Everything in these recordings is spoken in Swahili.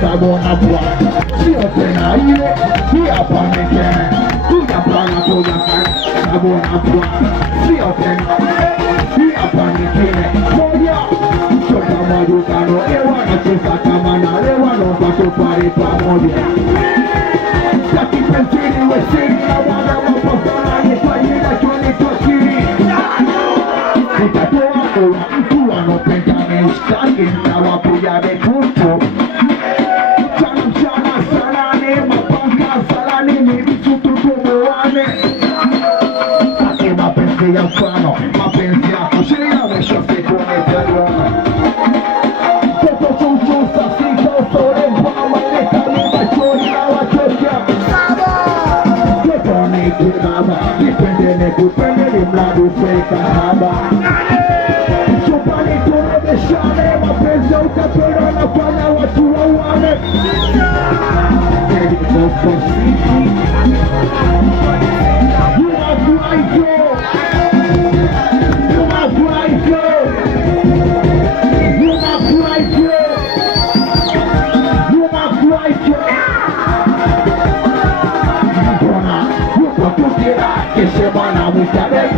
Sabona bwa, sio tena ile hapa mekene, kuyapanga kuyapanga. Sabona bwa, sio tena ile hapa mekene. Moja, kutoka madukano, ewa na chesa kama na lewa nomba tupare pamoja. Saki pensini wesiri na wana wapasana nifanyina choni toshiri. Utatoa kwa mtu wanopenda meshkaki na wapuja mekuto. Ya mfano mapenzi yako sheria mwisho siku umetaliona toto chuchu sasika usore mama leta machoni na wachokia toto ni kibaba nipende kupende mradi ufeka haba chupani turebeshane mapenzi ya utapenda nafanya watu wauane Semana muita vez,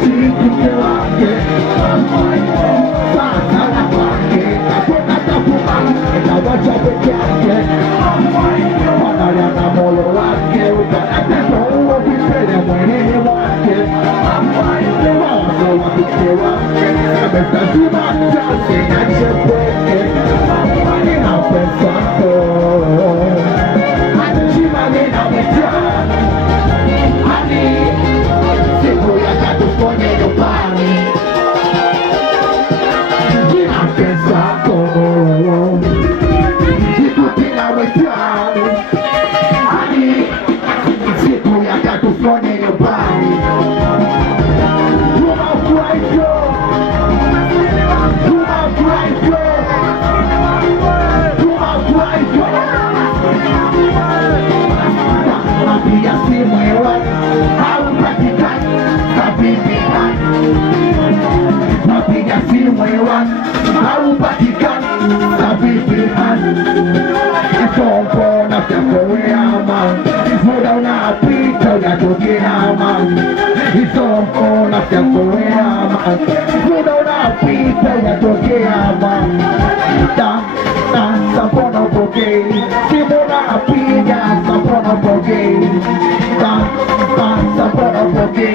si tu te vas que pasa la parte, la puerta está fumando, en la guacha pequeña, para la namoro la que para que todo que se le muere que vamos a tu que va que me está encima ya se nace puede ni no pensando encima de la mesa Ponelo para mí Gina pensando Si tú te la vueltas Ani Si tú ya acá tú ponelo para mí Uma fuego Uma fuego Uma fuego La vida se mueve Aún practicar Napiga simu hewan au patikan sabibihan Isompo na tekowe aman Muda unapita unatokea aman Isompo na tekowe aman Muda unapita unatokea aman Sampona upoke Simona apiga sampona upoke Sampona upoke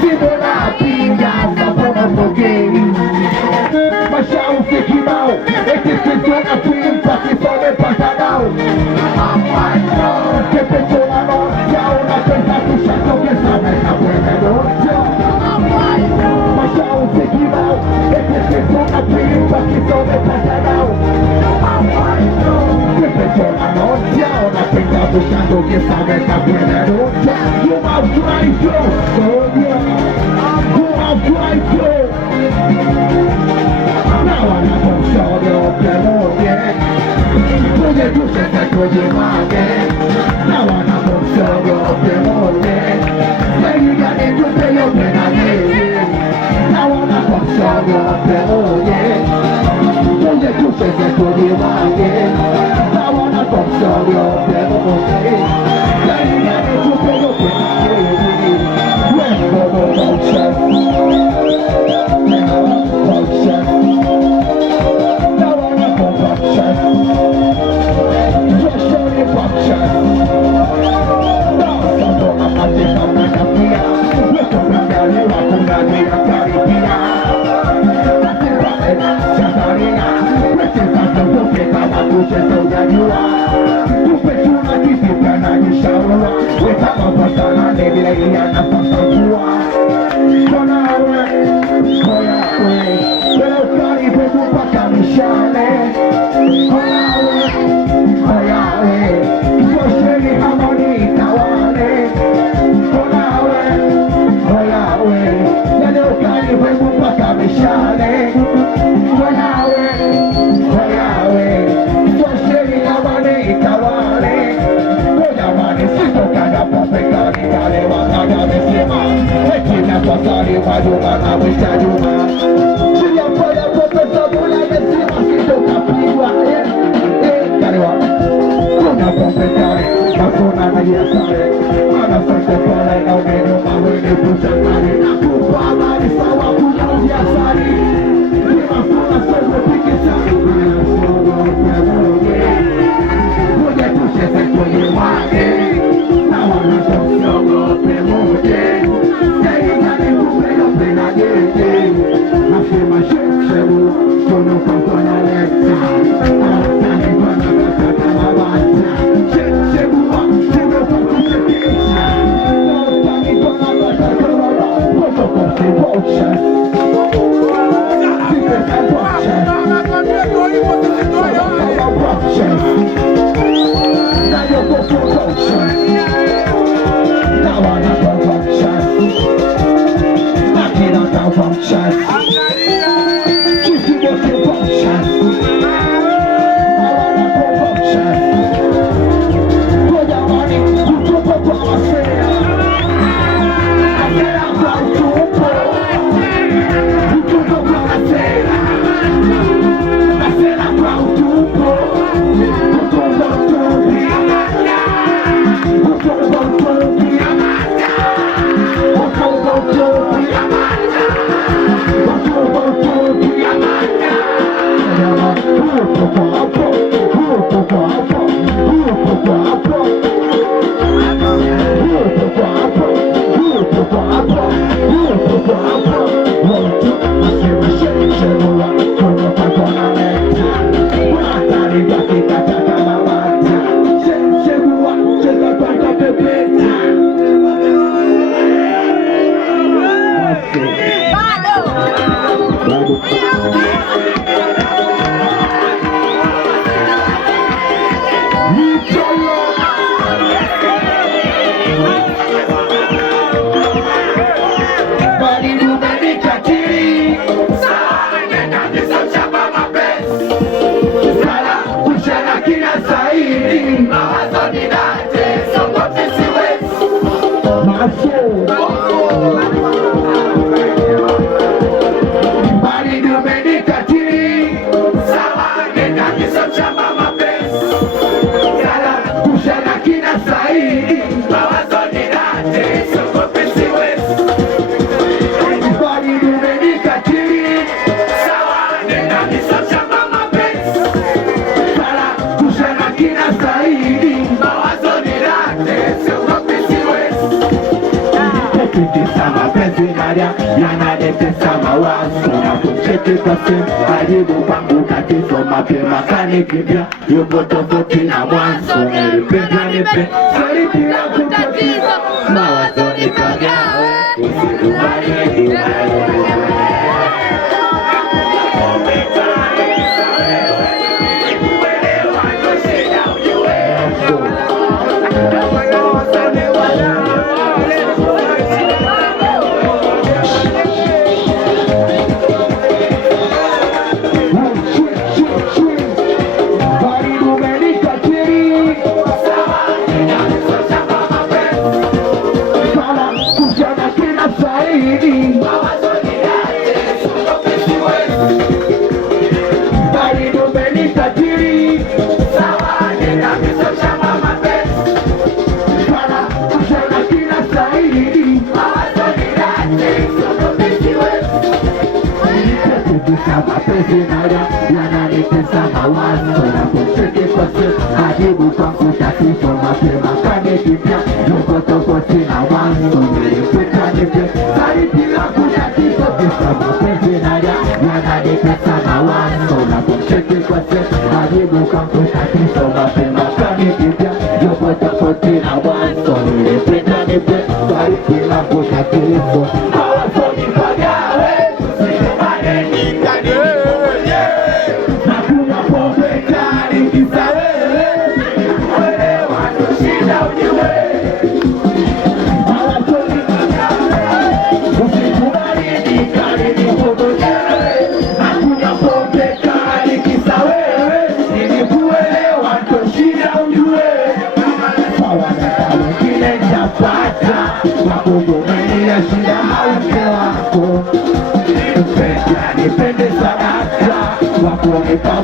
Simona apiga sampona upoke Machau se quimau Esse sensor na pinta que só me passa não Que pessoa nossa Una pensa tu chato que sabe essa buena noche Machau se quimau Esse sensor na pinta que só me passa não Que pessoa nossa Una pensa tu chato que sabe essa buena noche Uma traição Uma traição Now I'm not gonna show you the Pude tu se te coye mate Now I'm not gonna show you the Maybe I need to pay your penalty Now I'm not gonna show you the Pude tu se te coye mate Now I'm not gonna show you the Maybe I need to pay your penalty When for the Just show me function. Napatana ni vile yanapasa kuwa. Kona we, koya we, leo karibu kupata mishale. Kona we, koya we, Josheli hamoni tawale. Kona we, koya we, leo karibu kupata mishale. Kona we, koya we, Josheli hamoni tawale. Jamani sito kada popekani kale wakada mesema Wekina pasari wajuma na wisha juma Chia paya popesa mula mesema sito kapigwa Karewa Kuna popekani Makuna na yasare Mana sante pole na umenu mawene pusakari Na kupa amari sawa kuna yasari Lima kuna sogo pikisari Mana sogo pemoye Kuja tushese kwenye wake Na wana sogo pemoye Teigani kupeyo pena gete Nasema shekshemu Kono kankona lekta Aratani kwana kakata mabata Shekshemu wa Kono kankona lekta Aratani kwana kakata mabata Kono kankona lekta Zipesa bocha Now you go for function. Now I not go function. Knocking out our function. If you go for function. Now I not go function. Go down money, you go for function. I said I'm going to go. You go for function. I said I'm going to go. You go for function. Ajibu pangu tatizo mapema kanikibia yupo tofauti na mwanzo nilipenda nipe saliti la kutatizo mawazo nikagawe usikubali yananitesa mawazo na kuchekesha ajibu kwangu tatizo mapema kanikipya yuko tofauti na mwanzo nilipita nipe saliti la kutatizo kisa mapenzi naya yananitesa mawazo na kuchekesha ajibu kwangu tatizo mapema kanikipya yuko tofauti na mwanzo nilipita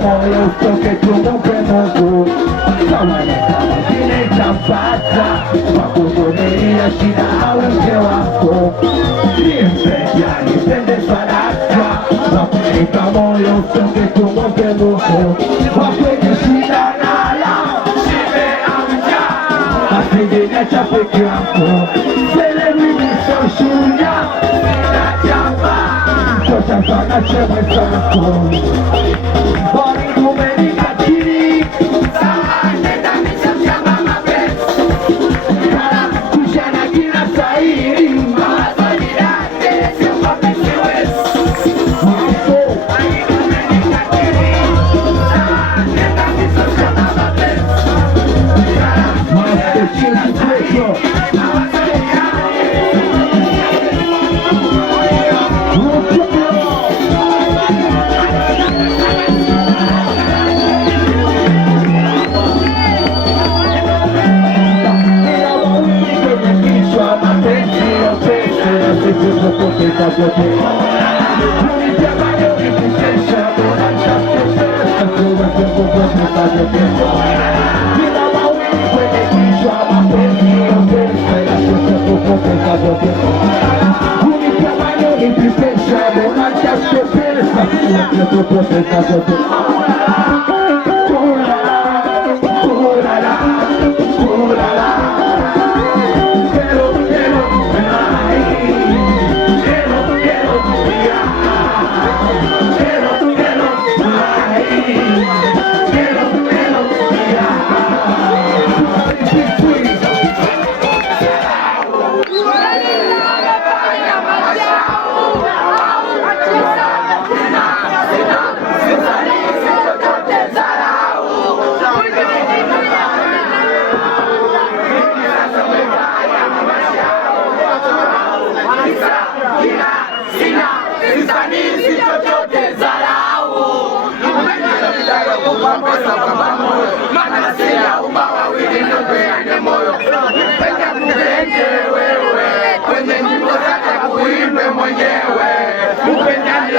Moyo usoke tumupe Mungu sawa na kama vile chapata wakuvumilia shida au mke wako nimpenda nipende sadaka wakunipa moyo usoke tumupe Mungu wakwenye shida nala shibe amja asijinacha peke yako selewinisho shuja na chapa chocha sana chemwe zako mwenyewe upendani